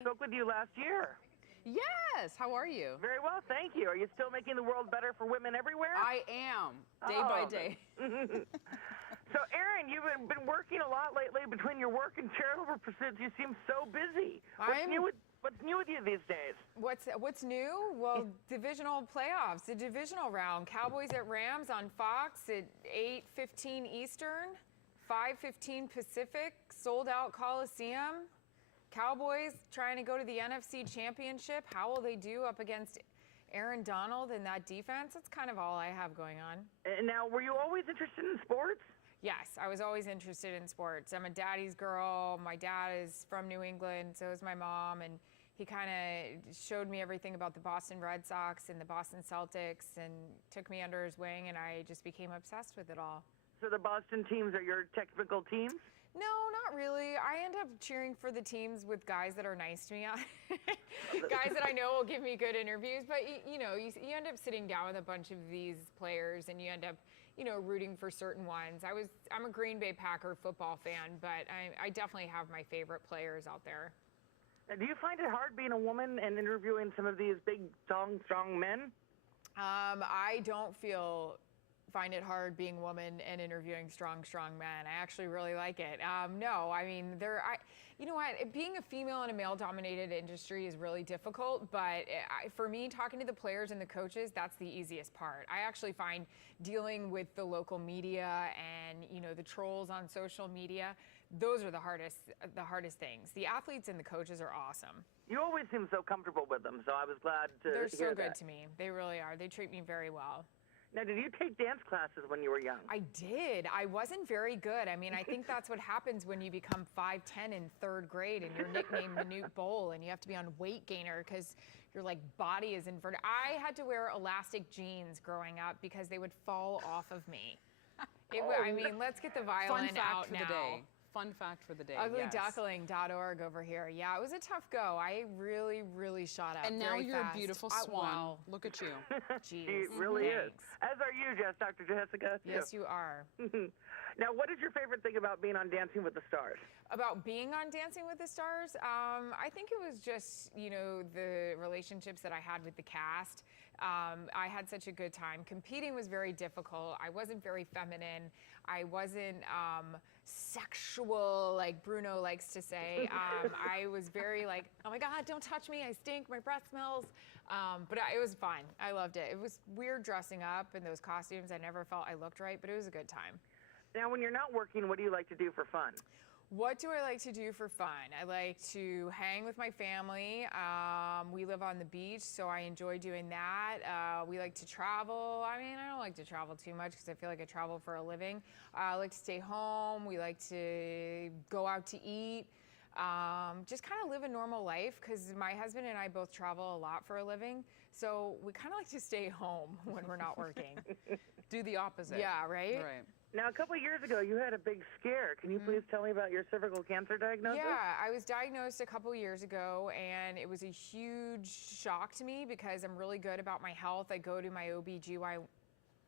Spoke with you last year. Yes, how are you? Very well, thank you. Are you still making the world better for women everywhere? I am, day by day. So, Erin, you've been working a lot lately between your work and charitable pursuits. You seem so busy. What's new with you these days? What's new? Well, divisional playoffs, the divisional round. Cowboys at Rams on Fox at 8:15 Eastern, 5:15 Pacific, sold out Coliseum. Cowboys trying to go to the NFC Championship. How will they do up against Aaron Donald and that defense? That's kind of all I have going on. And now, were you always interested in sports? Yes, I was always interested in sports. I'm a daddy's girl. My dad is from New England, so is my mom, and he kind of showed me everything about the Boston Red Sox and the Boston Celtics and took me under his wing, and I just became obsessed with it all. So the Boston teams are your technical teams? No, not really. I end up cheering for the teams with guys that are nice to me, guys that I know will give me good interviews. But you end up sitting down with a bunch of these players, and you end up, rooting for certain ones. I'm a Green Bay Packer football fan, but I definitely have my favorite players out there. Do you find it hard being a woman and interviewing some of these big, strong men? I don't find it hard being a woman and interviewing strong men. I actually really like it. No, I mean, you know what? Being a female in a male-dominated industry is really difficult, but for me, talking to the players and the coaches, that's the easiest part. I actually find dealing with the local media and, the trolls on social media, those are the hardest things. The athletes and the coaches are awesome. You always seem so comfortable with them, so I was glad to hear that. They're so good to me. They really are. They treat me very well. Now, did you take dance classes when you were young? I did. I wasn't very good. I mean, I think that's what happens when you become 5'10" in third grade and you're nicknamed Minute Bowl and you have to be on weight gainer because your body is inverted. I had to wear elastic jeans growing up because they would fall off of me. I mean, let's get the violin out now. Fun fact for the day. Fun fact for the day. Uglyduckling.org over here. Yeah, it was a tough go. I really, really shot up. And now you're fast. a beautiful swan. Wow. Look at you. Jeez. She really is. As are you, Dr. Jessica. Yes, you are. Now, what is your favorite thing about being on Dancing with the Stars? About being on Dancing with the Stars? I think it was just, the relationships that I had with the cast. I had such a good time. Competing was very difficult. I wasn't very feminine. I wasn't sexual, like Bruno likes to say. I was very oh my God, don't touch me, I stink, my breath smells. But it was fun. I loved it. It was weird dressing up in those costumes. I never felt I looked right, but it was a good time. Now, when you're not working, what do you like to do for fun? What do I like to do for fun? I like to hang with my family. We live on the beach, so I enjoy doing that. We like to travel. I mean, I don't like to travel too much because I feel like I travel for a living. I like to stay home. We like to go out to eat. Just kind of live a normal life because my husband and I both travel a lot for a living. So we kind of like to stay home when we're not working. Do the opposite. Yeah, right? Right. Now, a couple of years ago, you had a big scare. Can you please tell me about your cervical cancer diagnosis? Yeah, I was diagnosed a couple years ago, and it was a huge shock to me because I'm really good about my health. I go to my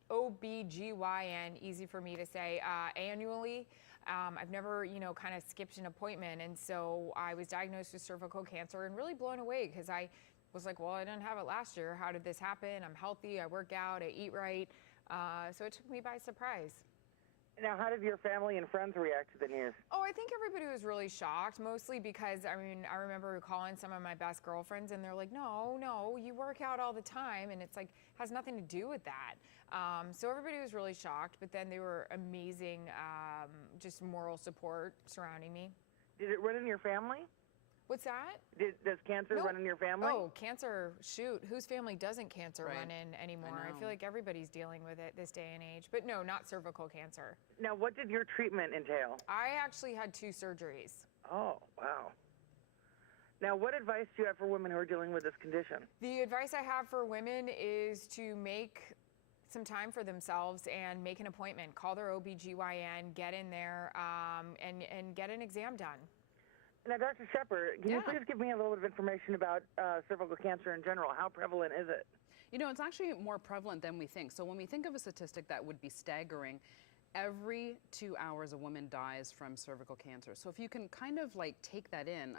OBGYN, easy for me to say, annually. I've never, kind of skipped an appointment, and so I was diagnosed with cervical cancer and really blown away because I was like, well, I didn't have it last year. How did this happen? I'm healthy, I work out, I eat right. So it took me by surprise. Now, how did your family and friends react to the news? Oh, I think everybody was really shocked, mostly because, I remember calling some of my best girlfriends, and they're like, no, you work out all the time, and it's has nothing to do with that. So everybody was really shocked, but then they were amazing, just moral support surrounding me. Did it run in your family? What's that? Does cancer run in your family? Oh, cancer, shoot. Whose family doesn't cancer run in anymore? I feel like everybody's dealing with it this day and age. But no, not cervical cancer. Now, what did your treatment entail? I actually had 2 surgeries. Oh, wow. Now, what advice do you have for women who are dealing with this condition? The advice I have for women is to make some time for themselves and make an appointment. Call their OBGYN, get in there, and get an exam done. Now, Dr. Shepard, can you please give me a little bit of information about cervical cancer in general? How prevalent is it? It's actually more prevalent than we think. So when we think of a statistic that would be staggering, every 2 hours a woman dies from cervical cancer. So if you can kind of take that in,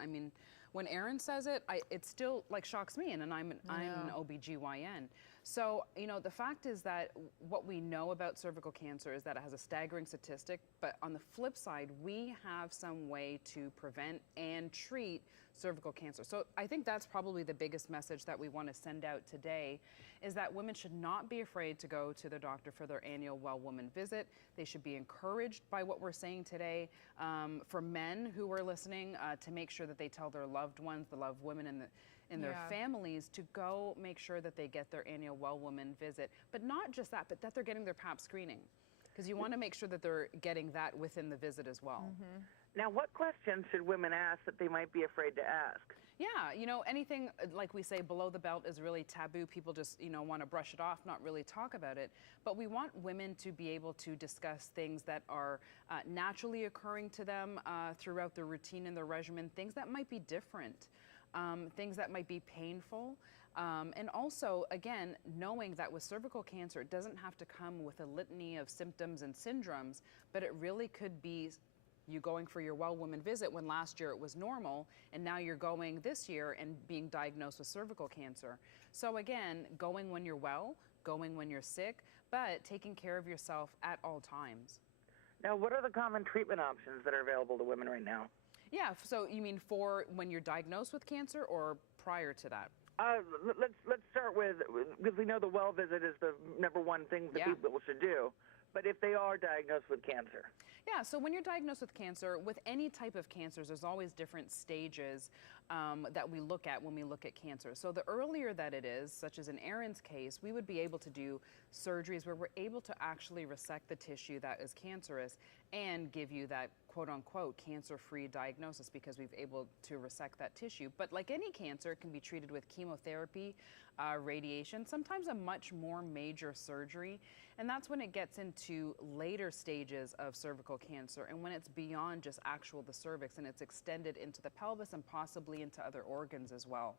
when Erin says it, it still like shocks me, and I'm an OBGYN. So, you know, the fact is that what we know about cervical cancer is that it has a staggering statistic, but on the flip side, we have some way to prevent and treat cervical cancer. So I think that's probably the biggest message that we want to send out today, is that women should not be afraid to go to their doctor for their annual Well Woman visit. They should be encouraged by what we're saying today. For men who are listening, to make sure that they tell their loved ones, the loved women in their families, to go make sure that they get their annual Well Woman visit. But not just that, but that they're getting their Pap screening. Because you want to make sure that they're getting that within the visit as well. Now, what questions should women ask that they might be afraid to ask? Yeah, you know, anything, like we say, below the belt is really taboo. People just, you know, want to brush it off, not really talk about it. But we want women to be able to discuss things that are naturally occurring to them throughout their routine and their regimen, things that might be different, things that might be painful. And also, again, knowing that with cervical cancer, it doesn't have to come with a litany of symptoms and syndromes, but it really could be you going for your Well Woman visit when last year it was normal, and now you're going this year and being diagnosed with cervical cancer. So again, going when you're well, going when you're sick, but taking care of yourself at all times. Now, what are the common treatment options that are available to women right now? Yeah, so you mean for when you're diagnosed with cancer or prior to that? Let's start with, because we know the well visit is the #1 thing that people should do. But if they are diagnosed with cancer? Yeah, so when you're diagnosed with cancer, with any type of cancers, there's always different stages that we look at when we look at cancer. So the earlier that it is, such as in Erin's case, we would be able to do surgeries where we're able to actually resect the tissue that is cancerous and give you that quote-unquote cancer-free diagnosis because we've able to resect that tissue. But like any cancer, it can be treated with chemotherapy, radiation, sometimes a much more major surgery. And that's when it gets into later stages of cervical cancer and when it's beyond just the cervix and it's extended into the pelvis and possibly into other organs as well.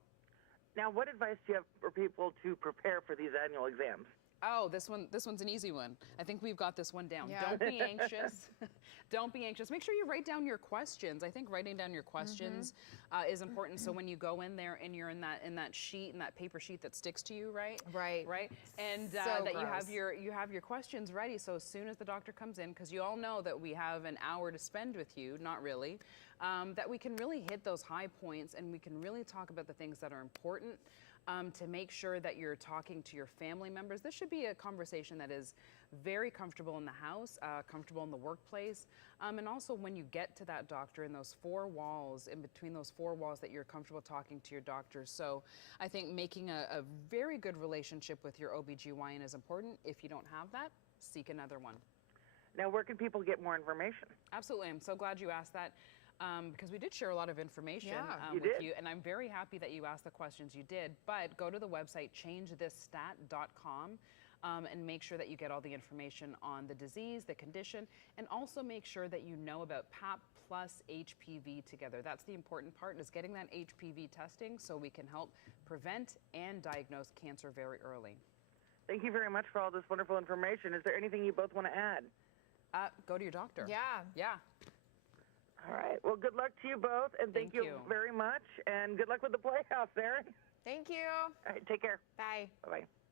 Now, what advice do you have for people to prepare for these annual exams? Oh, this one's an easy one. I think we've got this one down. Yeah. Don't be anxious. Don't be anxious. Make sure you write down your questions. I think writing down your questions is important. So when you go in there and you're in that sheet, in that paper sheet that sticks to you, right? Right. And so that you have your questions ready. So as soon as the doctor comes in, because you all know that we have an hour to spend with you, not really, that we can really hit those high points and we can really talk about the things that are important. To make sure that you're talking to your family members. This should be a conversation that is very comfortable in the house, comfortable in the workplace, and also when you get to that doctor in those 4 walls, in between those 4 walls that you're comfortable talking to your doctor. So I think making a very good relationship with your OBGYN is important. If you don't have that, seek another one. Now, where can people get more information? Absolutely. I'm so glad you asked that. Because we did share a lot of information with you, and I'm very happy that you asked the questions you did. But go to the website changethisStat.com and make sure that you get all the information on the disease, the condition, and also make sure that you know about PAP plus HPV together. That's the important part, is getting that HPV testing so we can help prevent and diagnose cancer very early. Thank you very much for all this wonderful information. Is there anything you both want to add? Go to your doctor. Yeah. All right. Well, good luck to you both, and thank you very much, and good luck with the Playhouse, Erin. Thank you. All right. Take care. Bye. Bye-bye.